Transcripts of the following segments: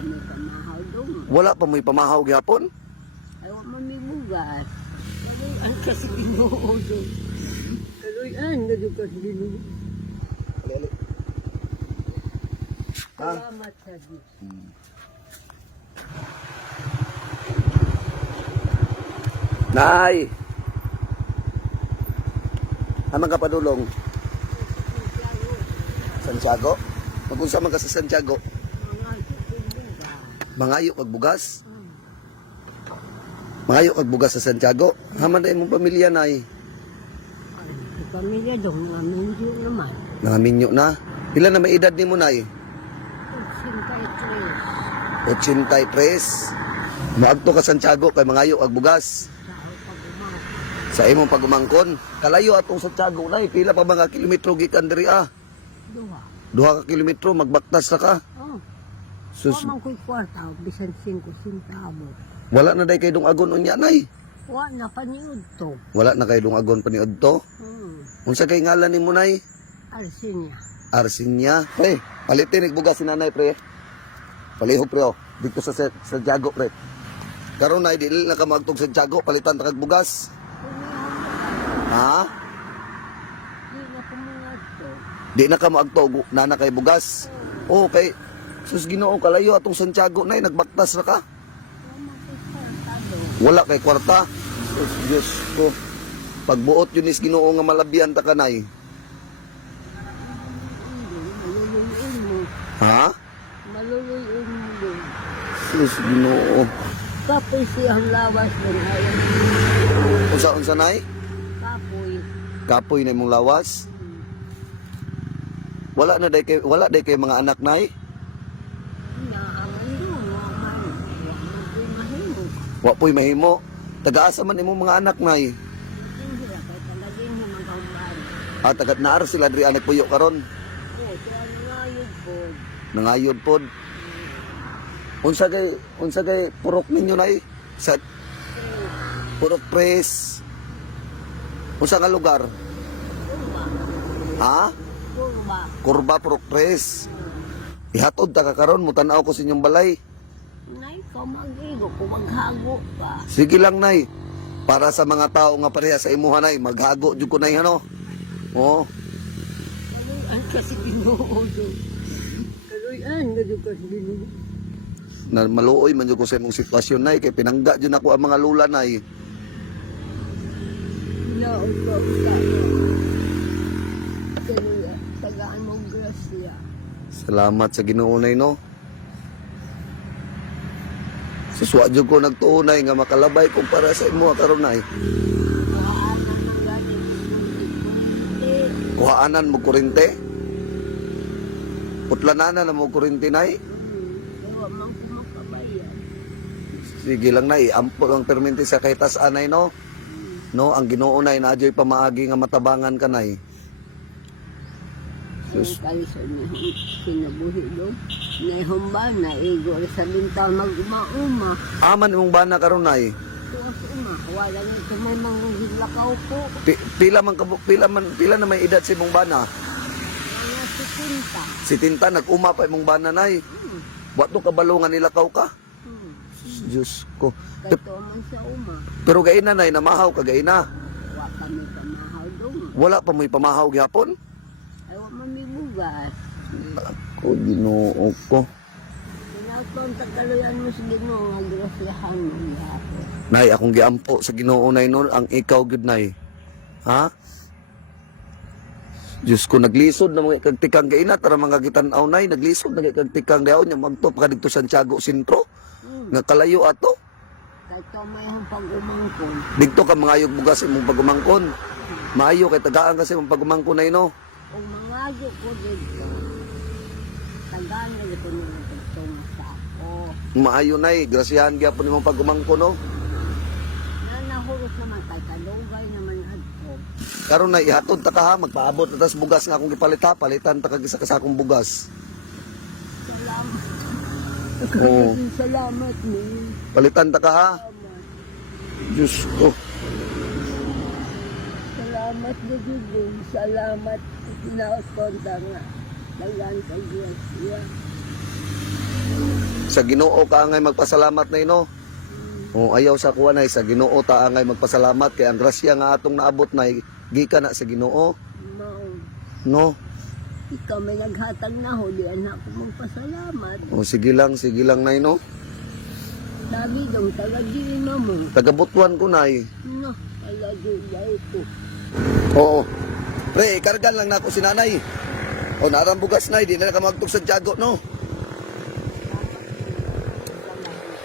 kami pamahaw doon. Wala pa mo'y pamahaw gyapon? Ay, wala mamibugas. Kaluyan kasi Ginoo doon. Kaluyan, gano'n kasi Ginoo. Salamat sa Diyos. Nay! Amang ka padulong? Santiago? Magunsa man ka sa Santiago? Mangayo kag bugas? Mangayo kag bugas sa Santiago? Haman na imong pamilya, Nay? Ay, pamilya doon, namin yun naman. Nangaminyo na? Pila na may edad ni mo, Nay? 83. Maagto ka Santiago kay mangayo kag bugas. Sa imong pagumangkon, kalayo atong Santiago Nay, pila pa mga kilometro gikan diri ah? 2 ka kilometro magbaktas na ka. Oh, Sus, wala man ko'y kwarta, bisan 5 centavo. wala na day kay dong agon unya Nay. Wala na paniud to. Wala na kay dong agon paniud to. Unsa kay ngalan nimo Nay? Arsinia. Arsinia. Pre, palitin ig bugas si nanay pre. Palihog pre oh. Dito sa Santiago pre. Karon Nay dili na ka magtog sa Santiago, palitan ta kag bugas. Ha? Di na pumungat to. Di na ka maagto nana kay bugas. Okay. Sus Ginoo kalayo atong Santiago Nay, nagbaktas na ka. Wala kay kwarta. Sus Diyos ko. Pagbuot yun is Ginoo nga malabyan ta ka Nay. Maluluyin mo. Ha? Maluluyin mo doon. Sus Ginoo. Kapoy siyang lawas doon. Ayaw. Unsa Nay? Kapoy. Kapoy na imong lawas. Wala day kay mga anak Nay. Naaman doon. Waman. Waman ko'y mahimo. Wa po'y mahimo. Taga-asa man imong mga anak Nay. Hindi na kay talagin yung mga kauban. Taga naar sila diri anak puyo karon. Oo, kaya nangayod po. Nangayod pod. Unsa kay purok ninyo Nay? Sa Purok Pres. Unsa nga lugar? Kurba. Ha? Kurba. Kurba Purok Pres. Ihatod ta ka karon mo tan-aw ko sa inyong balay. Nay, kamagigo ko maghago pa. Sige lang Nay. Para sa mga tao nga pareha sa imuha Nay, maghago jud ko Nay ano. Oo. Kaluyan kasi Ginoo doon. Kaluyan, gano'n kasi Ginoo. Na maluoy man jud ko sa imong sitwasyon Nay kay pinangga jud ako ang mga lula Nay. Hinaon ko ang tayo. Kaluyan, tagaan mo grasya. Salamat sa Ginoo Nay no. Suswa jud ko nagtuunay nga makalabay ko para sa imo karon Nay. Kuhaanan ng galing. Hindi. Kuhaanan mo kurente. Putlanana na mo kurente Nay. Ewa man ko makabayan. Sige lang Nay, ampo ang permente sa kay tas-anay no. No, ang Ginoo Nay naadyoy pamaagi nga matabangan ka Nay. Ang kayo sa sinabuhi doon. Nahumba na igo sa bintaw mag-uma-uma. Aman imong bana karon Nay. Tuwas uma. Wala nga ito may manghilakaw po. Pila na may edad sa imong bana? Mga sikunta. Si Tinta nag-uma pa imong bana Nay. Wa to kabalongan nilakaw ka. Diyos ko. Kato man sa uma. Pero gaina Nay, namahaw ka gaina. Wa kami pamahaw doon. Wala pa mo'y pamahaw gyapon. Ay wa mamibugas. Ako Ginoo ko. Pinakon tagaluyan mo sa Ginoo nga grasyahan mo gihapon. Nay, akong giampo sa Ginoo Nay no, ang ikaw gud Nay. Ha? Diyos ko, naglisod na mga kagtikang gaina, tara mga gitan-aw Nay, naglisod na kagtikang daw niya, magtop ka dito Santiago Sentro, nga kalayo ato. Kato may ang pag-umangkon. Dito ka mga ayog bugas imong pagumangkon. Maayo kay tagaan kasi imong pagumangkon Nay no. Kung mangayo ko dito, tagaan na ito nila itong sako. Maayo Nay, grasyahan gyapon imong pagumangkon no. Na nahuros naman kay kalugay naman adto. Karon Nay, ihatod ta ka ha, magpaabot na tas bugas nga akong gipalit ha, palitan ta kag isa ka sakong bugas. Salamat. Oo. Salamat ni. Palitan ta ka ha. Diyos ko. Salamat na din. Salamat. Pinakonta nga. Tagaan kay Diyos. Sa Ginoo ka angay magpasalamat na ino. O ayaw sa kuha na sa Ginoo ta angay magpasalamat kay ang grasya nga atong naabot na gikan na sa Ginoo. Mao. No. Ikaw may naghatag na ho, di anak ko magpasalamat. O sige lang nay no. Sabi daw, talagin na mo. Tagabutuan ko nay. No, talagin na ito. Oo. Pre, kargan lang na ako si nanay. O narang bugas nay, di na ka magtug sa Tiago no.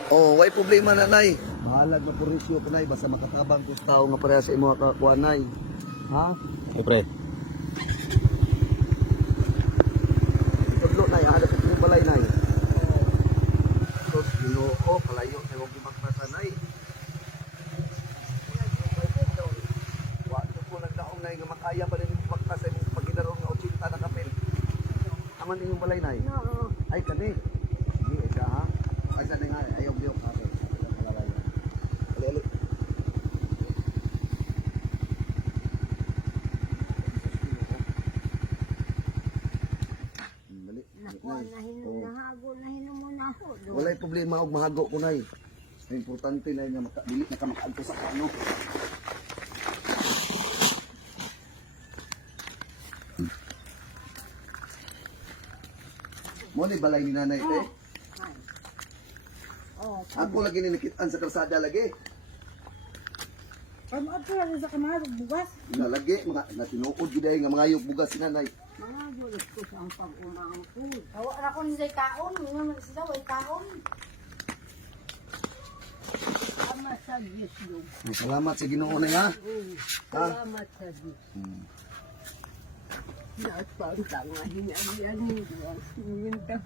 Oh, way problema na nay. Bahalag na purisyo ko nay basta makatabang ko sa tao nga pareha sa imo kakuha nay. Ha? Ay pre. Tudlo nay, ada sa imo balay nay. Sos Ginoo, kalayo sa imong gimagpasa nay. Wa ko nagdaong nay nga makaya pa din magpasa imong paginarong nga 80 na kapel. Aman inyong balay nay. No, Ay kani. Sige, isa ha. Ay sa nga ayaw biyok ha. Ali. nakuha na nahago na mo na ako. Walay problema og mahago ko nay. Ang importante na nga dili na ka makaadto sa ano. Mo ni balay ni nanay te. Oh, Ako lagi ni nakitaan sa kalsada lagi. Ano ato lang sa kamar bugas? Na lagi mga natinuod gid ay nga mangayog bugas si nanay. mga gulat ko sa ang pag-umangkod. Tawa ra ko ni say kaon, nga sila way kaon. Ama sa Diyos doon. Salamat sa Ginoo na ha. Salamat sa Diyos. Naspanta nga hinagyan ni Diyos. Minta.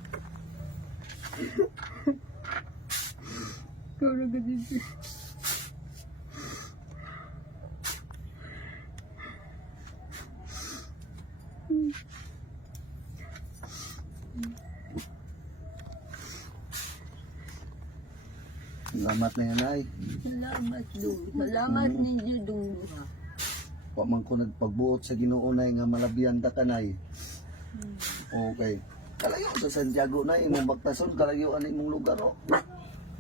Kau na ganito. Salamat na yan ay. Salamat doon. Salamat ninyo doon. Wa man ko nagpagbuot sa Ginoo nay nga malabian ta kanay. Okay. Kalayo sa Santiago na imong bagtason, kalayo ani imong lugar oh.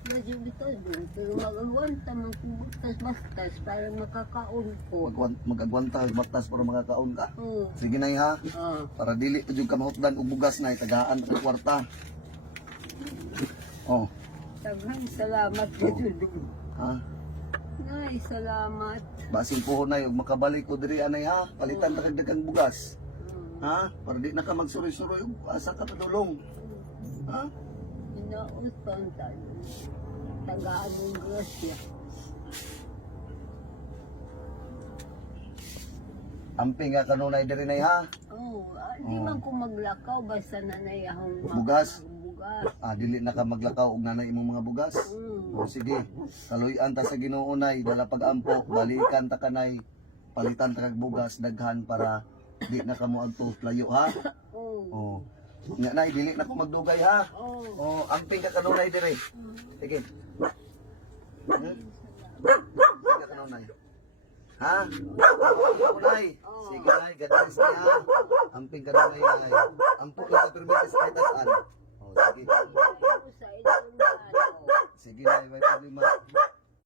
Medyo dito doon. Pero mag-agwanta man kung bastas para makakaon ko. Mag-agwanta batas para makakaon ka. Oo. Sige nay ha. Ah. Para dili pa jud ka mahutdan og bugas nay tagaan sa kwarta. Oh, Taghang salamat po doon. ha. Nay, salamat. Basing ko nay og makabalik ko diri anay ha. Palitan ta kag daghang bugas. Ha? Para di na ka magsuroy-suroy og asa ka padulong. Ha? Inauspan tayo. Tagaan ng grasya. Amping nga kanunay diri nay ha. Oo, di man ko maglakaw basta nanay akong Bugas? bugas. Dili na ka maglakaw og nanay imong mga bugas. O sige, kaluyan ta sa Ginoo nay, dala pag-ampo, balikan ta kanay, palitan ta kag bugas daghan para di na ka mo adto layo ha. Oo. Oh. Nga nay, dili na ko magdugay ha. Oo. Oh, amping ka kanunay dire. Sige. Sige kanunay. Ha? Nay. Sige nay, gadis na ha. Amping kanunay nay. Ampo na sa permit sa kahit saan. Oh, sige. Sa ilang ano. Sige nay, may problema.